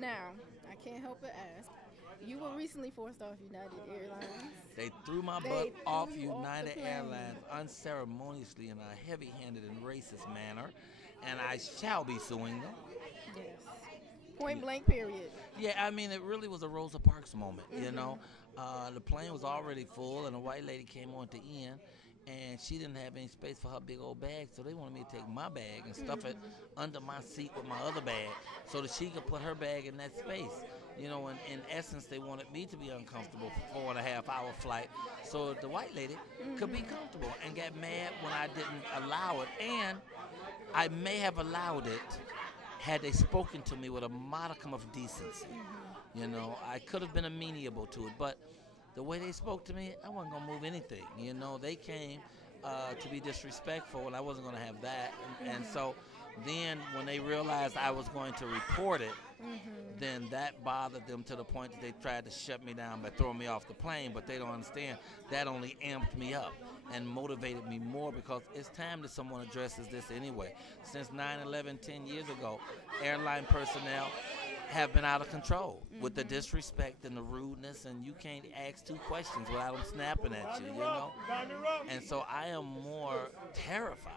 Now, I can't help but ask. You were recently forced off United Airlines. They threw my They butt off threw you off the United plane. Airlines unceremoniously in a heavy-handed and racist manner, and I shall be suing them. Yes. Point blank, period. Yeah, I mean, it really was a Rosa Parks moment, you know. The plane was already full, and a white lady came on at the end, and she didn't have any space for her big old bag, so they wanted me to take my bag and stuff it under my seat with my other bag so that she could put her bag in that space. You know, in essence, they wanted me to be uncomfortable for 4.5 hour flight so the white lady could be comfortable, and got mad when I didn't allow it. And I may have allowed it had they spoken to me with a modicum of decency. You know, I could have been amenable to it, but the way they spoke to me, I wasn't going to move anything. You know, they came to be disrespectful, and I wasn't going to have that. And so then when they realized I was going to report it, then that bothered them to the point that they tried to shut me down by throwing me off the plane. But they don't understand that only amped me up and motivated me more, because it's time that someone addresses this anyway. Since 9/11 10 years ago, airline personnel have been out of control with the disrespect and the rudeness, and you can't ask two questions without them snapping at you, you know? And so I am more terrified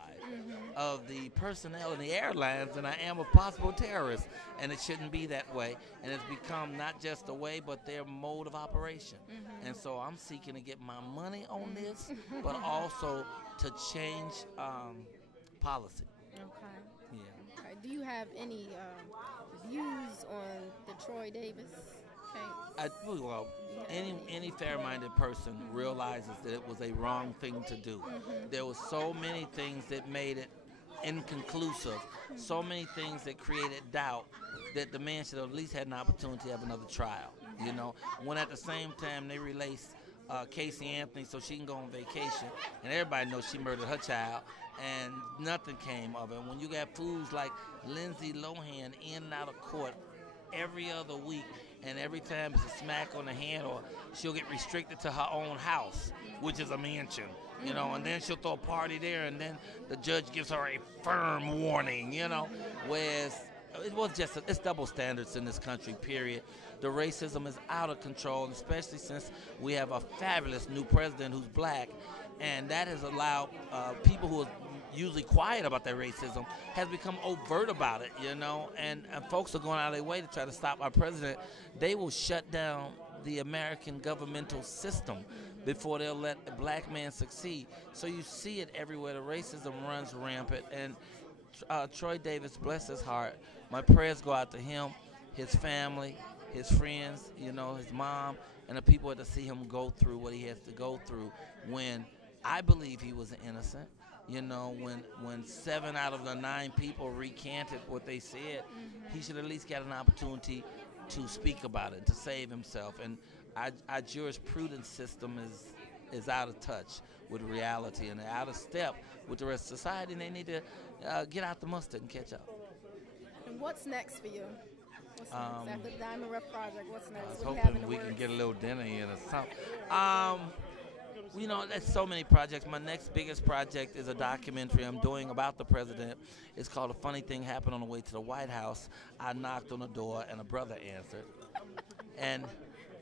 of the personnel in the airlines than I am of possible terrorists, and it shouldn't be that way. And it's become not just a way, but their mode of operation. And so I'm seeking to get my money on this, but also to change policy. Okay. Yeah. Okay. Do you have any views on the Troy Davis case? Well, any fair-minded person realizes that it was a wrong thing to do. There were so many things that made it inconclusive, so many things that created doubt, that the man should have at least had an opportunity to have another trial. You know, when at the same time they released Casey Anthony so she can go on vacation, and everybody knows she murdered her child, and nothing came of it. When you got fools like Lindsay Lohan in and out of court every other week, and every time it's a smack on the hand, or she'll get restricted to her own house, which is a mansion, you know, and then she'll throw a party there, and then the judge gives her a firm warning, you know, whereas it was just, it's double standards in this country, period. The racism is out of control, especially since we have a fabulous new president who's black, and that has allowed people who are usually quiet about their racism has become overt about it, you know, and folks are going out of their way to try to stop our president. They will shut down the American governmental system before they'll let a black man succeed. So you see it everywhere. The racism runs rampant, and Troy Davis, bless his heart, my prayers go out to him, his family, his friends, you know, his mom, and the people that see him go through what he has to go through when I believe he was innocent. You know, when 7 out of the 9 people recanted what they said, he should at least get an opportunity to speak about it, to save himself. And our jurisprudence system is out of touch with reality, and they're out of step with the rest of society, and they need to get out the mustard and catch up. And what's next for you? What's next? After the Diamond Rough Project, what's next? I was What do you have in hoping the we works? can get a little dinner in or something. You know, there's so many projects. My next biggest project is a documentary I'm doing about the president. It's called A Funny Thing Happened on the Way to the White House. I knocked on the door, and a brother answered. And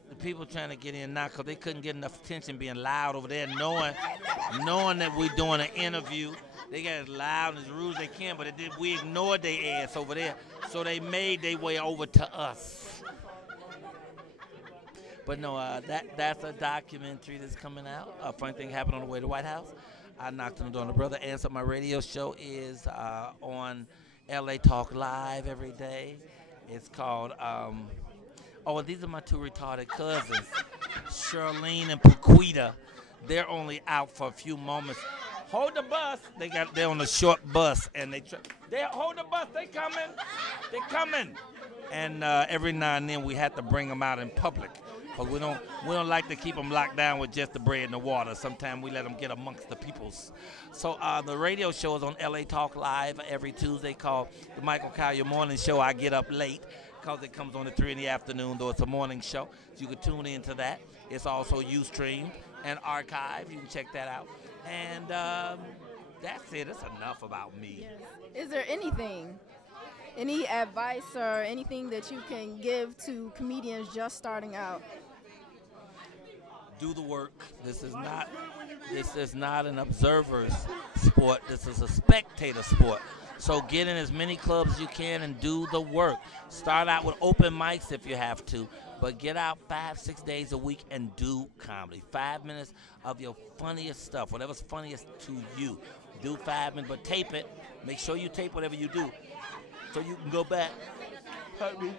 the people trying to get in now, because they couldn't get enough attention being loud over there, knowing that we're doing an interview. They got as loud and as rude as they can, but we ignored their ass over there, so they made their way over to us. But no, that's a documentary that's coming out. A Funny Thing Happened on the Way to the White House. I knocked on the door, and the brother answered. My radio show is on L.A. Talk Live every day. It's called, and these are my 2 retarded cousins, Charlene and Paquita. They're only out for a few moments. Hold the bus. They're on a short bus, and they hold the bus. They coming. And every now and then we have to bring them out in public, because we don't like to keep them locked down with just the bread and the water. Sometimes we let them get amongst the peoples. So the radio show is on L.A. Talk Live every Tuesday, called the Michael Colyar Morning Show. I get up late because it comes on at 3 in the afternoon, though it's a morning show. So you can tune into that. It's also Ustreamed and archived. You can check that out. And that's it. It's enough about me. Yes. Is there anything Any advice or anything that you can give to comedians just starting out? Do the work. This is not an observer's sport. This is a spectator sport. So get in as many clubs as you can and do the work. Start out with open mics if you have to, but get out 5-6 days a week and do comedy. 5 minutes of your funniest stuff, whatever's funniest to you. Do 5 minutes, but tape it. Make sure you tape whatever you do, so you can go back. Pardon me.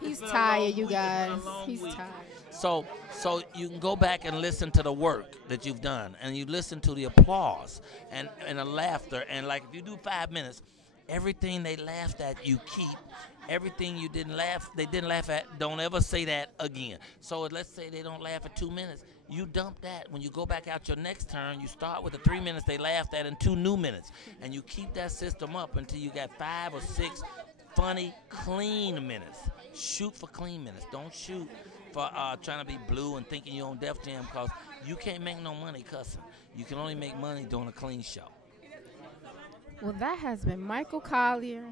He's tired, you guys. He's tired. So you can go back and listen to the work that you've done, and you listen to the applause and the laughter. And like if you do 5 minutes, everything they laughed at, you keep. Everything they didn't laugh at, don't ever say that again. So let's say they don't laugh at 2 minutes. You dump that. When you go back out your next turn, you start with the 3 minutes they laughed at and 2 new minutes. And you keep that system up until you got 5 or 6 funny, clean minutes. Shoot for clean minutes. Don't shoot for trying to be blue and thinking you're on Def Jam, because you can't make no money cussing. You can only make money doing a clean show. Well, that has been Michael Colyar,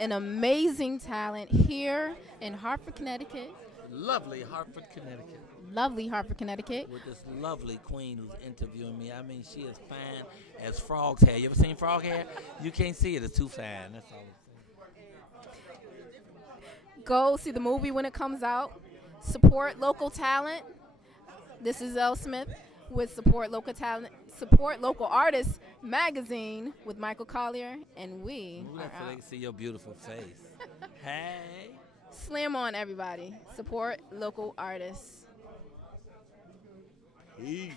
an amazing talent here in Hartford, Connecticut. Lovely Hartford, Connecticut. Lovely Hartford, Connecticut. With this lovely queen who's interviewing me. I mean, she is fine as frog's hair. You ever seen frog hair? You can't see it. It's too fine. That's all I'm saying. Go see the movie when it comes out. Support local talent. This is Elle Smith with Support Local Talent, Support Local Artists magazine with Michael Colyar, and we are so they out. can see your beautiful face. Hey. Slam on, everybody. Support local artists. Peace.